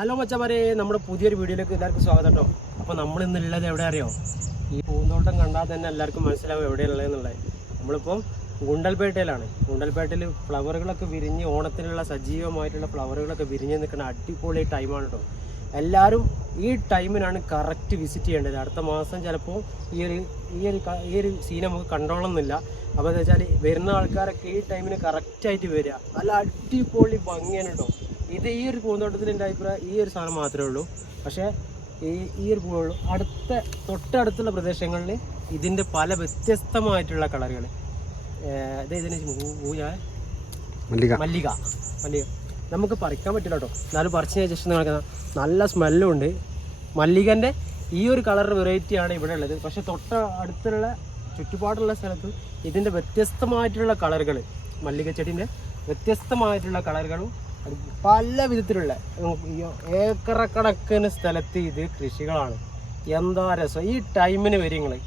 Hello മച്ചാമാരെ, നമ്മുടെ പുതിയൊരു വീഡിയോയിലേക്ക് എല്ലാവർക്കും സ്വാഗതം കേട്ടോ. അപ്പോൾ നമ്മൾ ഇന്നുള്ളത് എവിടെ അറിയോ? ഈ പൂന്തോട്ടം കണ്ടാൽ തന്നെ എല്ലാവർക്കും മനസ്സിലാവും എവിടെയുള്ളതെന്നുള്ളത്. നമ്മളിപ്പോൾ ഗുണ്ടൽപേട്ടയിലാണ്. ഗുണ്ടൽപേട്ടയിൽ ഫ്ലവറുകളൊക്കെ വിരിഞ്ഞ് ഓണത്തിനുള്ള സജീവമായിട്ടുള്ള ഫ്ലവറുകളൊക്കെ വിരിഞ്ഞ് നിൽക്കുന്ന അടിപൊളി ടൈമാണ് കേട്ടോ. എല്ലാവരും ഈ ടൈമിനാണ് കറക്റ്റ് വിസിറ്റ് ചെയ്യേണ്ടത്. അടുത്ത മാസം ചിലപ്പോൾ ഈ ഒരു സീൻ നമുക്ക് കണ്ടോളണമെന്നില്ല. അപ്പോൾ എന്താ വെച്ചാൽ വരുന്ന ആൾക്കാരൊക്കെ ഈ ടൈമിന് കറക്റ്റായിട്ട് വരിക. നല്ല അടിപൊളി ഭംഗിയാണ് കേട്ടോ. ഇത് ഈ ഒരു പൂന്തോട്ടത്തിൽ എൻ്റെ അഭിപ്രായം ഈ ഒരു സാധനം മാത്രമേ ഉള്ളൂ. പക്ഷേ ഈ ഒരു പൂവുള്ളൂ. തൊട്ടടുത്തുള്ള പ്രദേശങ്ങളിൽ ഇതിൻ്റെ പല വ്യത്യസ്തമായിട്ടുള്ള കളറുകൾ. ഇതിന് മല്ലിക നമുക്ക് പറിക്കാൻ പറ്റില്ല കേട്ടോ. എന്നാലും പറിച്ച് ജസ്റ്റ് നടക്കുന്ന നല്ല സ്മെല്ലും ഉണ്ട്. മല്ലികൻ്റെ ഈ ഒരു കളർ വെറൈറ്റിയാണ് ഇവിടെ ഉള്ളത്. പക്ഷേ അടുത്തുള്ള ചുറ്റുപാടുള്ള സ്ഥലത്ത് ഇതിൻ്റെ വ്യത്യസ്തമായിട്ടുള്ള കളറുകൾ, മല്ലിക ചെടീൻ്റെ വ്യത്യസ്തമായിട്ടുള്ള കളറുകളും പല വിധത്തിലുള്ള ഏക്കറക്കണക്കിന് സ്ഥലത്ത് ഇത് കൃഷികളാണ്. എന്താ രസം! ഈ ടൈമിന് വരും നിങ്ങൾ.